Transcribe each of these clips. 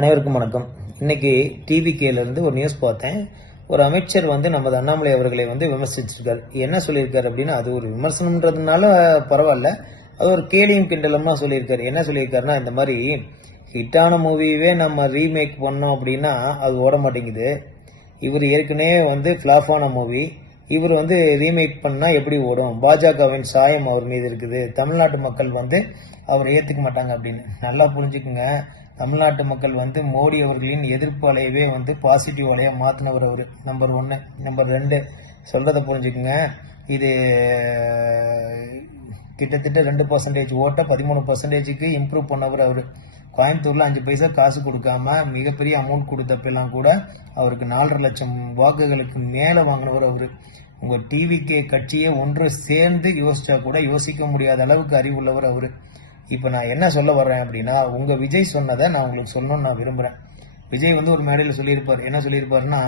அனைவருக்கும் வணக்கம். இன்னைக்கு டிவிகேலேருந்து ஒரு நியூஸ் பார்த்தேன். ஒரு அமைச்சர் நமது அண்ணாமலை அவர்களை விமர்சிச்சிருக்காரு. என்ன சொல்லியிருக்காரு அப்படின்னா, அது ஒரு விமர்சனம்ன்றதுனால பரவாயில்ல, அது ஒரு கேலியும் கிண்டலமா சொல்லியிருக்காரு. என்ன சொல்லியிருக்காருன்னா, இந்த மாதிரி ஹிட்டான மூவியவே நம்ம ரீமேக் பண்ணோம் அப்படின்னா அது ஓட மாட்டேங்குது. இவர் ஏற்கனவே ஃபிளாப்பான மூவி, இவர் ரீமேக் பண்ணா எப்படி ஓடும்? பாஜகவின் சாயம் அவர் மீது இருக்குது. தமிழ்நாட்டு மக்கள் அவர் ஏத்துக்க மாட்டாங்க அப்படின்னு. நல்லா புரிஞ்சுக்குங்க. தமிழ்நாட்டு மக்கள் மோடி அவர்களின் எதிர்ப்பு அலையவே பாசிட்டிவ் அலையா மாத்தினவர் அவரு. நம்பர் 1. நம்பர் 2, சொல்றதை புரிஞ்சுக்குங்க. இது கிட்டத்தட்ட 2% ஓட்ட 13%க்கு இம்ப்ரூவ் பண்ணவர் அவரு. கோயம்புத்தூர்ல 5 பைசா காசு கொடுக்காம மிகப்பெரிய அமௌண்ட் கொடுத்தப்பெல்லாம் கூட அவருக்கு 4.5 லட்சம் வாக்குகளுக்கு மேல வாங்கினவர் அவரு. உங்க டிவிகே கட்சியை ஒன்று சேர்ந்து யோசிச்சா கூட யோசிக்க முடியாத அளவுக்கு அறிவுள்ளவர் அவரு. இப்ப நான் என்ன சொல்ல வர்றேன் அப்படின்னா, உங்க விஜய் சொன்னதை நான் உங்களுக்கு சொல்லணும்னு நான் விரும்புறேன். விஜய் ஒரு மேடையில் சொல்லியிருப்பார். என்ன சொல்லியிருப்பாருன்னா,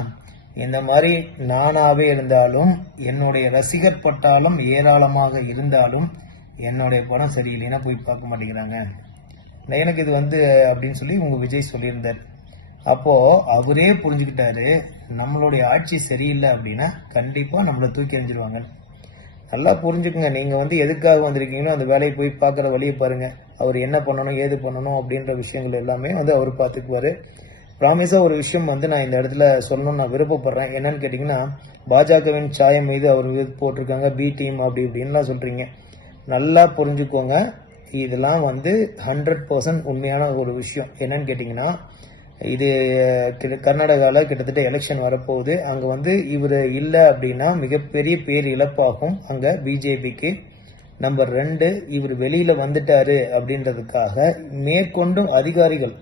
இந்த மாதிரி நானாவே இருந்தாலும், என்னுடைய ரசிகர் பட்டாலும் ஏராளமாக இருந்தாலும், என்னுடைய படம் சரியில்லைன்னா போய் பார்க்க மாட்டேங்கிறாங்க. எனக்கு இது அப்படின்னு சொல்லி உங்க விஜய் சொல்லியிருந்தார். அப்போ அவரே புரிஞ்சுக்கிட்டாரு, நம்மளுடைய ஆட்சி சரியில்லை அப்படின்னா கண்டிப்பா நம்மளை தூக்கி எறிஞ்சிருவாங்க. நல்லா புரிஞ்சுக்குங்க. நீங்க எதுக்காக வந்திருக்கீங்களோ அந்த வேலையை போய் பார்க்குற வழியை பாருங்க. அவர் என்ன பண்ணணும், ஏது பண்ணணும் அப்படின்ற விஷயங்கள் எல்லாமே அவர் பார்த்துக்குவாரு. ப்ராமிஸா ஒரு விஷயம் நான் இந்த இடத்துல சொல்லணும்னு நான் விருப்பப்படுறேன். என்னன்னு கேட்டீங்கன்னா, பாஜகவின் சாயம் மீது அவர் போட்டிருக்காங்க, பி டீம் அப்படி இப்படின்லாம் சொல்றீங்க. நல்லா புரிஞ்சுக்கோங்க. இதெல்லாம் 100% உண்மையான ஒரு விஷயம். என்னன்னு கேட்டீங்கன்னா, இது கர்நாடகாவில் கிட்டத்தட்ட எலெக்ஷன் வரப்போகுது. அங்கே இவர் இல்லை அப்படின்னா மிகப்பெரிய பேர் இழப்பாகும் அங்கே பிஜேபிக்கு. நம்பர் 2, இவர் வெளியில வந்துட்டாரு அப்படின்றதுக்காக மேற்கொண்டும் அதிகாரிகள்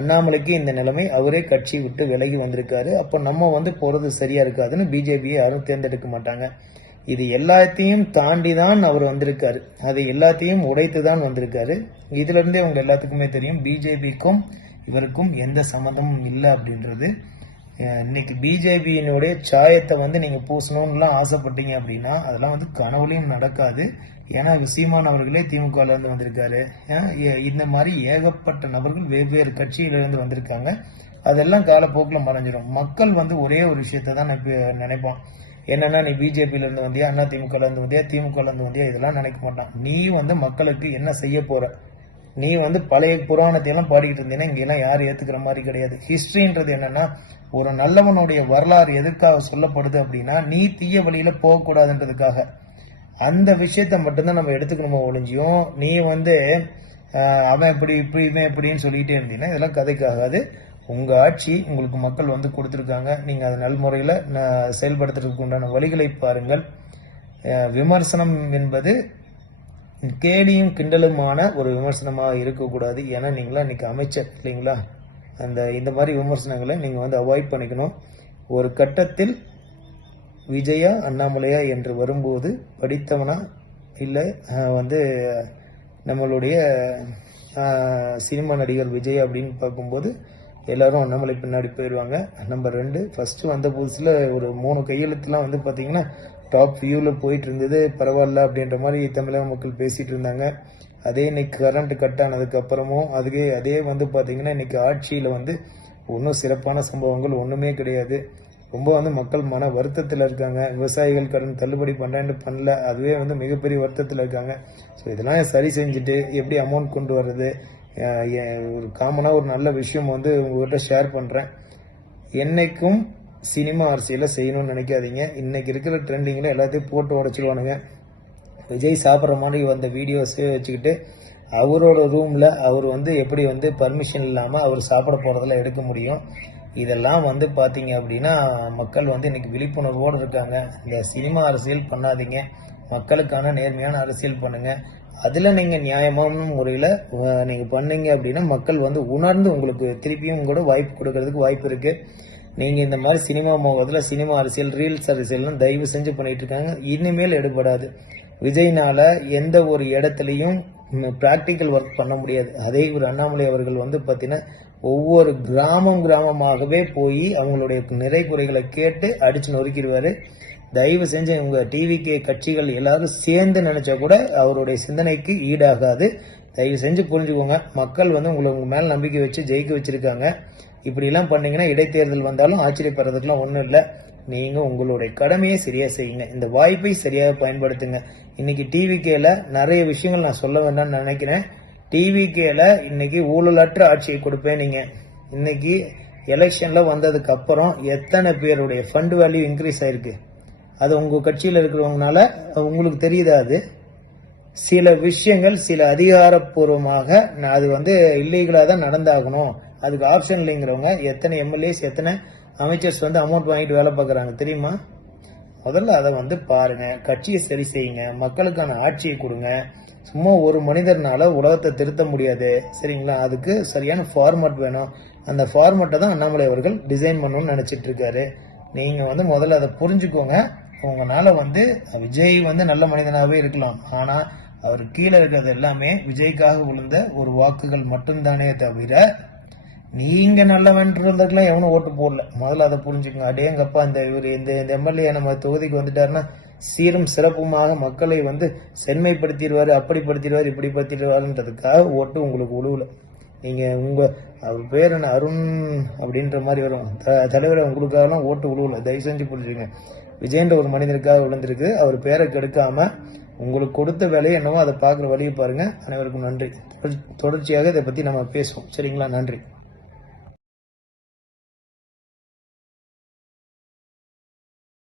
அண்ணாமலைக்கு இந்த நிலைமை, அவரே கட்சி விட்டு விலகி வந்திருக்காரு. அப்போ நம்ம போறது சரியா இருக்காதுன்னு பிஜேபியை யாரும் தேர்ந்தெடுக்க மாட்டாங்க. இது எல்லாத்தையும் தாண்டி தான் அவர் வந்திருக்காரு. அது எல்லாத்தையும் உடைத்து தான் வந்திருக்காரு. இதுல இருந்தே அவங்க எல்லாத்துக்குமே தெரியும், பிஜேபிக்கும் இவருக்கும் எந்த சம்மந்தமும் இல்லை அப்படின்றது. இன்னைக்கு பிஜேபியினுடைய சாயத்தை நீங்க பூசணும்லாம் ஆசைப்பட்டீங்க அப்படின்னா அதெல்லாம் கனவுலையும் நடக்காது. ஏன்னா சீமான் அவர்களே திமுக இருந்து வந்திருக்காரு. இந்த மாதிரி ஏகப்பட்ட நபர்கள் வெவ்வேறு கட்சியிலிருந்து வந்திருக்காங்க. அதெல்லாம் காலப்போக்கில் மறைஞ்சிடும். மக்கள் ஒரே ஒரு விஷயத்தை தான் நினைப்பான். என்னன்னா, நீ பிஜேபியில இருந்து வந்தியா, அண்ணா திமுக இருந்து வந்தியா, திமுக இருந்து வந்தியா, இதெல்லாம் நினைக்க மாட்டான். நீ மக்களுக்கு என்ன செய்ய போற? நீ பழைய புராணத்தையெல்லாம் பாடிக்கிட்டு இருந்தீங்கன்னா இங்கெல்லாம் யாரும் ஏத்துக்கிற மாதிரி கிடையாது. ஹிஸ்டரின்றது என்னன்னா, ஒரு நல்லவனுடைய வரலாறு எதற்காக சொல்லப்படுது அப்படின்னா, நீ தீய வழியில போகக்கூடாதுன்றதுக்காக. அந்த விஷயத்த மட்டும்தான் நம்ம எடுத்துக்கணுமோ ஒழிஞ்சியும், நீ அவன் இப்படி இப்படி இவன் இப்படின்னு சொல்லிட்டே இருந்தீங்கன்னா இதெல்லாம் கதைக்காகாது. உங்க ஆட்சி உங்களுக்கு மக்கள் கொடுத்துருக்காங்க. நீங்க அதை நல்முறையில செயல்படுத்துறதுக்கு உண்டான வழிகளை பாருங்கள். விமர்சனம் என்பது கேலியும் கிண்டலுமான ஒரு விமர்சனமாக இருக்கக்கூடாது. ஏன்னா நீங்களா இன்னைக்கு அமைச்சர் இல்லைங்களா? இந்த மாதிரி விமர்சனங்களை நீங்க அவாய்ட் பண்ணிக்கணும். ஒரு கட்டத்தில் விஜயா அண்ணாமலையா என்று வரும்போது படித்தவனா இல்லை நம்மளுடைய சினிமா நடிகர் விஜய் அப்படின்னு பார்க்கும்போது எல்லாரும் அண்ணாமலை பின்னாடி போயிடுவாங்க. நம்பர் 2, ஃபர்ஸ்ட் வந்த புதுசுல ஒரு 3 கையெழுத்துலாம் பாத்தீங்கன்னா டாப் வியூல போயிட்டு இருந்தது. பரவாயில்ல அப்படின்ற மாதிரி தமிழக மக்கள் பேசிட்டு இருந்தாங்க. அதே இன்னைக்கு கரண்ட் கட் ஆனதுக்கு அப்புறமும் அதே பாத்தீங்கன்னா இன்னைக்கு ஆட்சியில ஒன்றும் சிறப்பான சம்பவங்கள் ஒண்ணுமே கிடையாது. ரொம்ப மக்கள் மன வருத்தத்தில் இருக்காங்க. விவசாயிகள் கடன் தள்ளுபடி பண்றேன்னு பண்ணல, அதுவே மிகப்பெரிய வருத்தத்தில் இருக்காங்க. ஸோ இதெல்லாம் சரி செஞ்சுட்டு எப்படி அமௌண்ட் கொண்டு வர்றது, ஒரு காமனா ஒரு நல்ல விஷயம் உங்ககிட்ட ஷேர் பண்றேன். என்னைக்கும் சினிமா அரசியல செய்யணும்னு நினைக்காதீங்க. இன்னைக்கு இருக்கிற ட்ரெண்டிங்ல எல்லாத்தையும் போட்டு உடைச்சிருவானுங்க. விஜய் சாப்பிட்ற மாதிரி வந்த வீடியோஸே வச்சுக்கிட்டு அவரோட ரூம்ல அவர் எப்படி பர்மிஷன் இல்லாம அவர் சாப்பிட போறதெல்லாம் எடுக்க முடியும். இதெல்லாம் பாத்தீங்க அப்படின்னா மக்கள் இன்னைக்கு விழிப்புணர்வோடு இருக்காங்க. இந்த சினிமா அரசியல் பண்ணாதீங்க, மக்களுக்கான நேர்மையான அரசியல் பண்ணுங்க. அதுல நீங்க நியாயமான முறையில நீங்க பண்ணீங்க அப்படின்னா மக்கள் உணர்ந்து உங்களுக்கு திருப்பியும் கூட வாய்ப்பு கொடுக்கறதுக்கு வாய்ப்பு இருக்கு. நீங்க இந்த மாதிரி சினிமா மோகத்துல சினிமா அரசியல், ரீல்ஸ் அரசியல் தயவு செஞ்சு பண்ணிட்டு இருக்காங்க. இனிமேல் எடுபடாது. விஜய்னால எந்த ஒரு இடத்துலையும் பிராக்டிக்கல் ஒர்க் பண்ண முடியாது. அதே ஒரு அண்ணாமலை அவர்கள் பாத்தீங்கன்னா ஒவ்வொரு கிராமமாகவே போய் அவங்களுடைய நிறை குறைகளை கேட்டு அடிச்சு நொறுக்கிடுவாரு. தயவு செஞ்சு உங்க டிவிகே கட்சிகள் எல்லாரும் சேர்ந்து நினைச்சா கூட அவருடைய சிந்தனைக்கு ஈடாகாது. தயவு செஞ்சு புரிஞ்சுக்கோங்க. மக்கள் வந்து உங்க மேல நம்பிக்கை வச்சு ஜெயிக்க வச்சிருக்காங்க. இப்படிலாம் பண்ணீங்கன்னா இடைத்தேர்தல் வந்தாலும் ஆச்சரியப்படுறதுக்குலாம் ஒன்றும் இல்லை. நீங்க உங்களுடைய கடமையை சரியா செய்யுங்க. இந்த வாய்ப்பை சரியாக பயன்படுத்துங்க. இன்னைக்கு டிவிகேல நிறைய விஷயங்கள் நான் சொல்ல வேண்டாம்னு நினைக்கிறேன். டிவிகேல இன்னைக்கு ஊழலற்ற ஆட்சியை கொடுப்பேன். நீங்க இன்னைக்கு எலெக்ஷன்ல வந்ததுக்கு அப்புறம் எத்தனை பேருடைய ஃபண்ட் வேல்யூ இன்க்ரீஸ் ஆயிருக்கு, அது உங்க கட்சியில் இருக்கிறவங்கனால உங்களுக்கு தெரியுதா? அது சில விஷயங்கள் சில அதிகாரப்பூர்வமாக அது வந்து இல்லீகலா தான் நடந்தாகணும், அதுக்கு ஆப்ஷன் இல்லைங்கிறவங்க எத்தனை எம்எல்ஏஸ் எத்தனை அமைச்சர்ஸ் வந்து அமௌண்ட் வாங்கிட்டு வேலை பார்க்கறாங்க தெரியுமா? முதல்ல அதை வந்து பாருங்க, கட்சியை சரி செய்யுங்க, மக்களுக்கான ஆட்சியை கொடுங்க. சும்மா ஒரு மனிதர்னால உலகத்தை திருத்த முடியாது, சரிங்களா? அதுக்கு சரியான ஃபார்மட் வேணும். அந்த ஃபார்மட்டை தான் அண்ணாமலை அவர்கள் டிசைன் பண்ணணும்னு நினைச்சிட்டு இருக்காரு. நீங்க வந்து முதல்ல அதை புரிஞ்சுக்கோங்க. உங்களால வந்து விஜய் வந்து நல்ல மனிதனாகவே இருக்கலாம், ஆனா அவர் கீழே இருக்கிறது எல்லாமே விஜய்க்காக விழுந்த ஒரு வாக்குகள் மட்டும்தானே தவிர நீங்க நல்லவன்றதுக்கெல்லாம் எவனும் ஓட்டு போடல. முதல்ல அதை புரிஞ்சுக்கோங்க. அடேங்கப்பா, இந்த எம்எல்ஏ நம்ம தொகுதிக்கு வந்துட்டாருன்னா சீரும் சிறப்புமாக மக்களை வந்து செம்மைப்படுத்திடுவாரு, அப்படிப்படுத்திடுவாரு, இப்படிப்படுத்திடுவாருன்றதுக்காக ஓட்டு உங்களுக்கு உழுவல. நீங்க அவர் பேர் என்ன, அருண் அப்படின்ற மாதிரி வரும் தலைவர், உங்களுக்காகலாம் ஓட்டு உழுவல. தயவு செஞ்சு புரிஞ்சுங்க. விஜயன்ற ஒரு மனிதனுக்காக விழுந்திருக்கு. அவர் பேரை கெடுக்காம உங்களுக்கு கொடுத்த வேலையை என்னவோ அதை பார்க்குற வழியை பாருங்க. அனைவருக்கும் நன்றி. தொடர்ச்சியாக இதை பத்தி நம்ம பேசுவோம், சரிங்களா? நன்றி.